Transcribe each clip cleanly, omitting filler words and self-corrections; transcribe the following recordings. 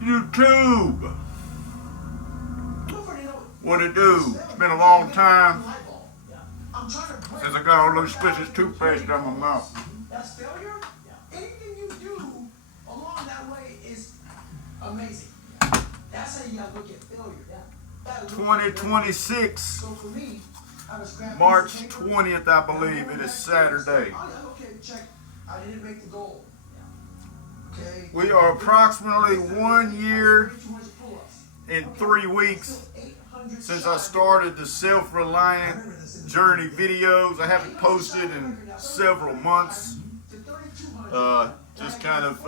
YouTube. What it do? It's been a long time since I got all those squishes toothpaste down my mouth. That's failure? Anything you do along that way is amazing. That's how you gotta look at failure. 2026. So for me, I was March 20th, I believe. It is Saturday. Okay, check. I didn't make the goal. Okay. We are approximately 1 year and 3 weeks since I started the self-reliant journey videos. I haven't posted in several months. Just kind of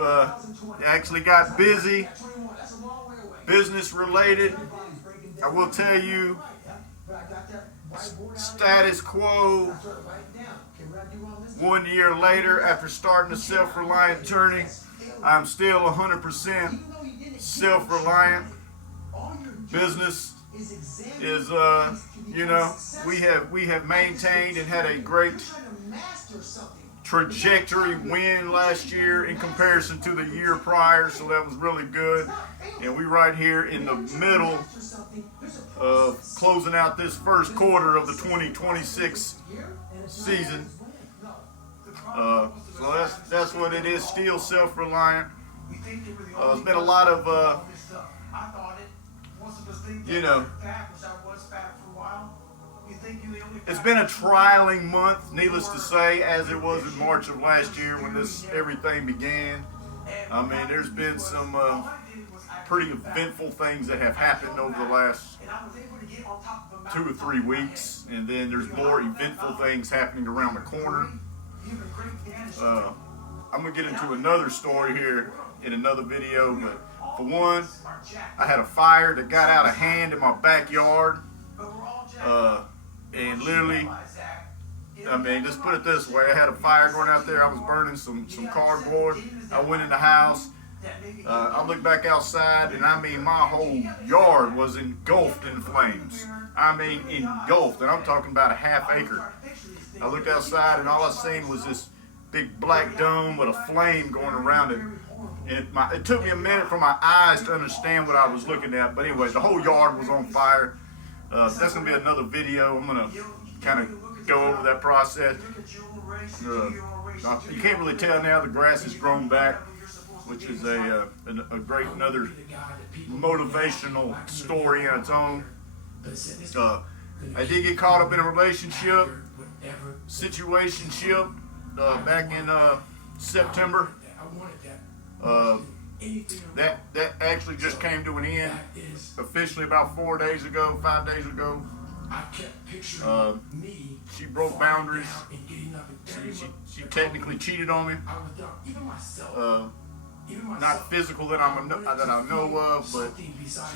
actually got busy, business related. I will tell you, status quo, 1 year later after starting the self-reliant journey, I'm still 100% self-reliant. Business is, you know, we have maintained and had a great trajectory win last year in comparison to the year prior, so that was really good. And we right here in the middle of closing out this first quarter of the 2026 season. So that's what it is, still self-reliant. It's been a lot of, you know, it's been a trialing month, needless to say, as it was in March of last year when everything began. I mean, there's been some pretty eventful things that have happened over the last 2 or 3 weeks, and then there's more eventful things happening around the corner. I'm gonna get into another story here in another video, but for one, I had a fire that got out of hand in my backyard, and literally, I mean, just put it this way, I had a fire going out there. I was burning some cardboard. I went in the house. I looked back outside, and I mean, my whole yard was engulfed in flames. I mean, engulfed, and I'm talking about a ½ acre. I looked outside, and all I seen was this big black dome with a flame going around it. And it took me a minute for my eyes to understand what I was looking at. But anyway, the whole yard was on fire. That's going to be another video. I'm going to kind of go over that process. You can't really tell now, the grass has grown back, which is a great, another motivational story on its own. I did get caught up in a situationship back in September. That actually just came to an end officially about 5 days ago. She broke boundaries. She technically cheated on me. Not physical that I know of, but she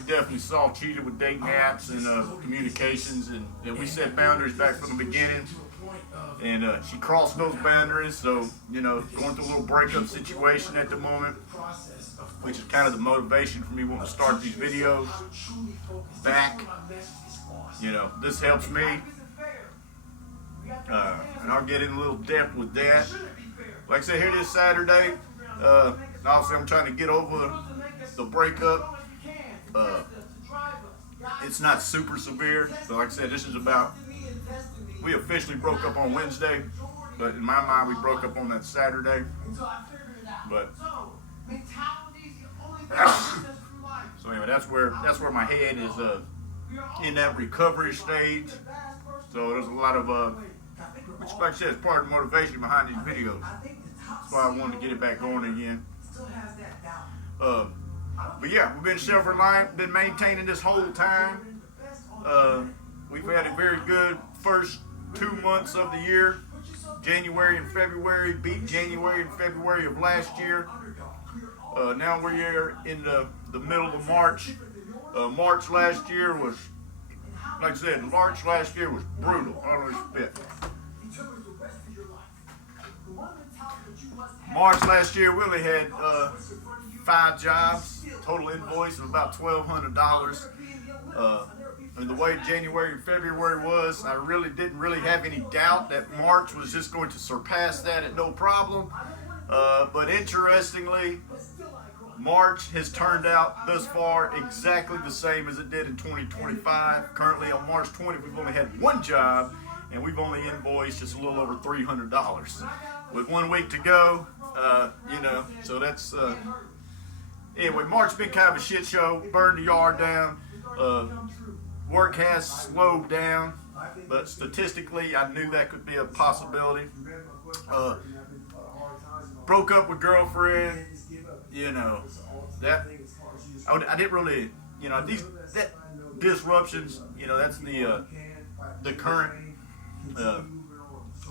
definitely soft cheated with dating apps and communications, and we set boundaries back from the beginning. And she crossed those boundaries, so, you know, going through a little breakup situation at the moment, which is kind of the motivation for me wanting to start these videos back. You know, this helps me, and I'll get in a little depth with that. Like I said, here it is Saturday. Obviously, I'm trying to get over the breakup. It's not super severe, so like I said, this is about, we officially broke up on Wednesday, but in my mind, we broke up on that Saturday. But so anyway, that's where my head is in that recovery stage. So there's a lot of which, like I said, is part of the motivation behind these videos. That's why I wanted to get it back going again. But yeah, we've been self-reliant, been maintaining this whole time. We've had a very good first 2 months of the year. January and February beat January and February of last year. Now we're here in the middle of March. March last year was, like I said, March last year was brutal. I don't respect. March last year, we only had 5 jobs, total invoice of about $1,200. And the way January and February was, I didn't really have any doubt that March was just going to surpass that at no problem. But interestingly, March has turned out thus far exactly the same as it did in 2025. Currently on March 20th, we've only had one job, and we've only invoiced just a little over $300. With 1 week to go, so that's, anyway, March's been kind of a shit show, burned the yard down. Work has slowed down, but statistically, I knew that could be a possibility. Broke up with girlfriend, that I didn't really, that disruptions, that's the current,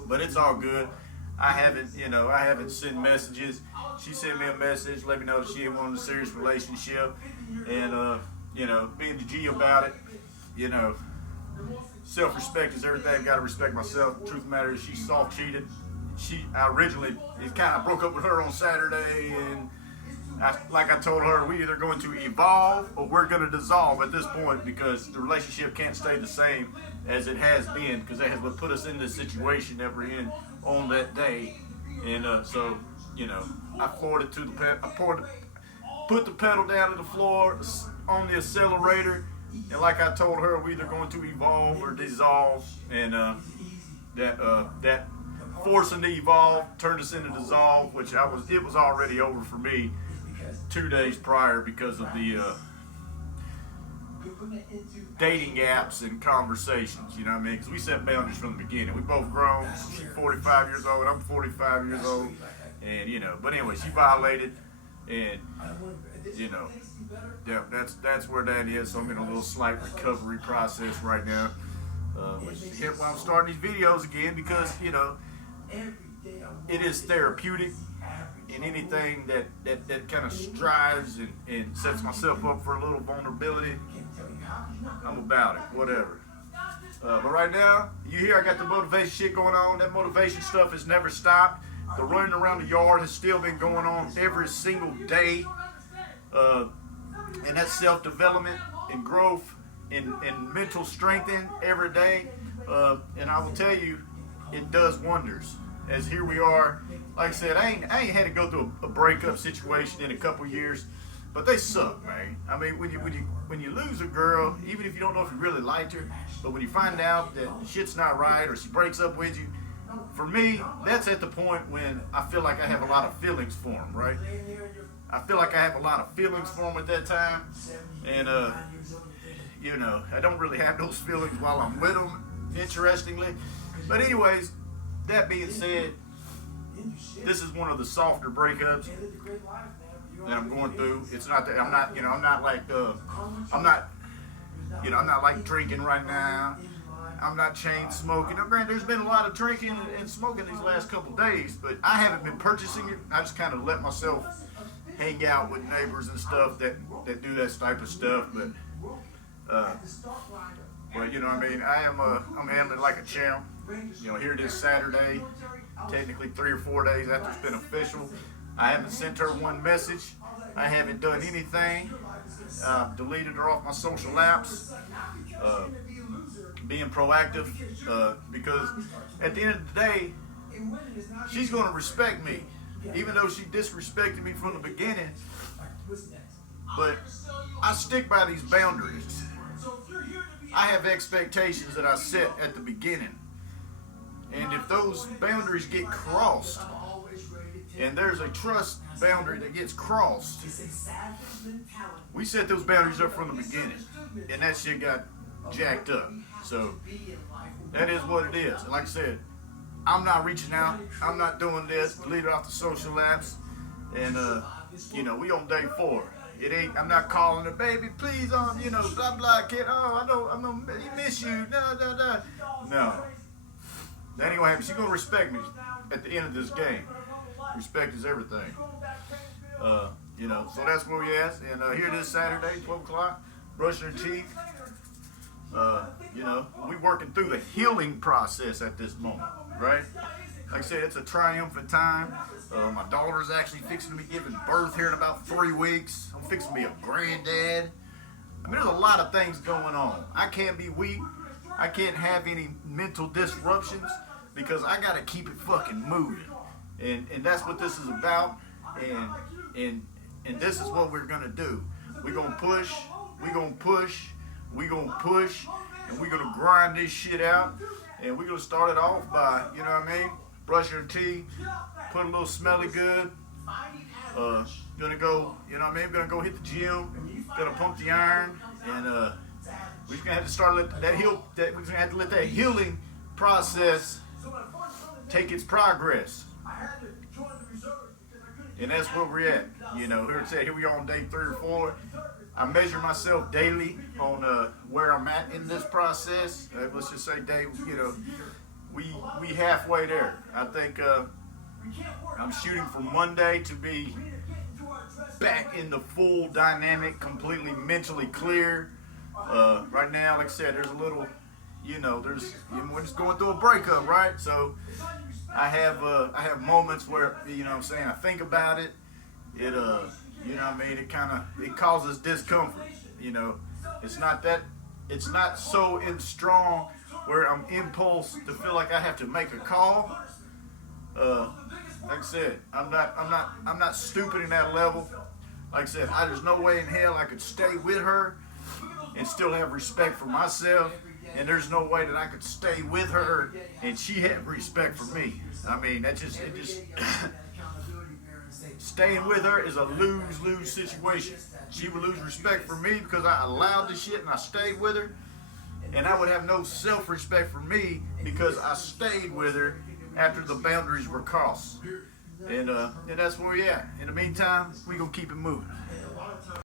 but it's all good. I haven't sent messages. She sent me a message, let me know that she didn't want a serious relationship, and being the G about it. Self-respect is everything. I've got to respect myself. The truth of the matter is, she soft cheated. I originally kind of broke up with her on Saturday, and like I told her, we're either going to evolve or we're going to dissolve at this point, because the relationship can't stay the same as it has been, because that has what put us in this situation that we're in on that day. And so I floored it to the put the pedal down to the floor on the accelerator, and like I told her, we're either going to evolve or dissolve, and that forcing to evolve turned us into dissolve, which it was already over for me 2 days prior because of the dating apps and conversations, you know what I mean? Because we set boundaries from the beginning. We both grown. She's 45 years old. I'm 45 years old. And, but anyway, she violated, and, yeah, that's where that is. So I'm in a little slight recovery process right now, which is why I'm starting these videos again, because, it is therapeutic, and anything that kind of strives and sets myself up for a little vulnerability, I'm about it, whatever. But right now, you hear I got the motivation shit going on. That motivation stuff has never stopped. The running around the yard has still been going on every single day. And that's self-development and growth and mental strengthening every day. And I will tell you, it does wonders. As here we are, like I said, I ain't had to go through a breakup situation in a couple years, but they suck, man. I mean, when you lose a girl, even if you don't know if you really liked her, but when you find out that shit's not right or she breaks up with you, for me, that's at the point when I feel like I have a lot of feelings for him, right? I feel like I have a lot of feelings for him at that time, and I don't really have those feelings while I'm with him, interestingly. But anyways, that being said, this is one of the softer breakups that I'm going through. It's not that I'm not like drinking right now. I'm not chain smoking. Now, granted, there's been a lot of drinking and smoking these last couple days, but I haven't been purchasing it. I just kind of let myself hang out with neighbors and stuff that do that type of stuff. But you know what I mean? I'm handling like a champ. Here it is Saturday, technically 3 or 4 days after it's been official. I haven't sent her one message. I haven't done anything. Deleted her off my social apps. Being proactive, because at the end of the day, she's going to respect me, even though she disrespected me from the beginning. But I stick by these boundaries. I have expectations that I set at the beginning. And if those boundaries get crossed, and there's a trust boundary that gets crossed, we set those boundaries up from the beginning, and that shit got jacked up. So that is what it is. And like I said, I'm not reaching out. I'm not doing this. Delete it off the social apps. And we on day 4. It ain't. I'm not calling her, baby. Please, blah blah, kid. Oh, I don't miss you. No. That ain't gonna happen. She's gonna respect me at the end of this game. Respect is everything. So that's where we at. And here it is Saturday, 12 o'clock. Brushing her teeth. We working through the healing process at this moment, right? Like I said, it's a triumphant time. My daughter's actually fixing to be giving birth here in about 3 weeks. I'm fixing to be a granddad. I mean, there's a lot of things going on. I can't be weak. I can't have any mental disruptions, because I gotta keep it fucking moving. And that's what this is about. And And this is what we're gonna do. We're gonna push, we're gonna push, we're gonna push, and we're gonna grind this shit out. And we're gonna start it off by, you know what I mean, brush your teeth, put a little smelly good. Gonna go, you know what I mean, gonna go hit the gym, gonna pump the iron, and we're gonna have to start we're gonna have to let that healing process take its progress. And that's where we're at. You know, here we are on day 3 or 4. I measure myself daily on where I'm at in this process. Let's just say we halfway there. I think I'm shooting for Monday to be back in the full dynamic, completely mentally clear. Right now, like I said, there's a little, we're just going through a breakup, right? So I have moments where, you know what I'm saying, I think about it. It, you know what I mean, it causes discomfort. You know, it's not so strong where I'm impulse to feel like I have to make a call. Like I said, I'm not stupid in that level. Like I said, there's no way in hell I could stay with her and still have respect for myself. And there's no way that I could stay with her and she have respect for me. I mean, staying with her is a lose-lose situation. She would lose respect for me because I allowed the shit and I stayed with her. And I would have no self-respect for me because I stayed with her after the boundaries were crossed. And that's where we're at. In the meantime, we're going to keep it moving.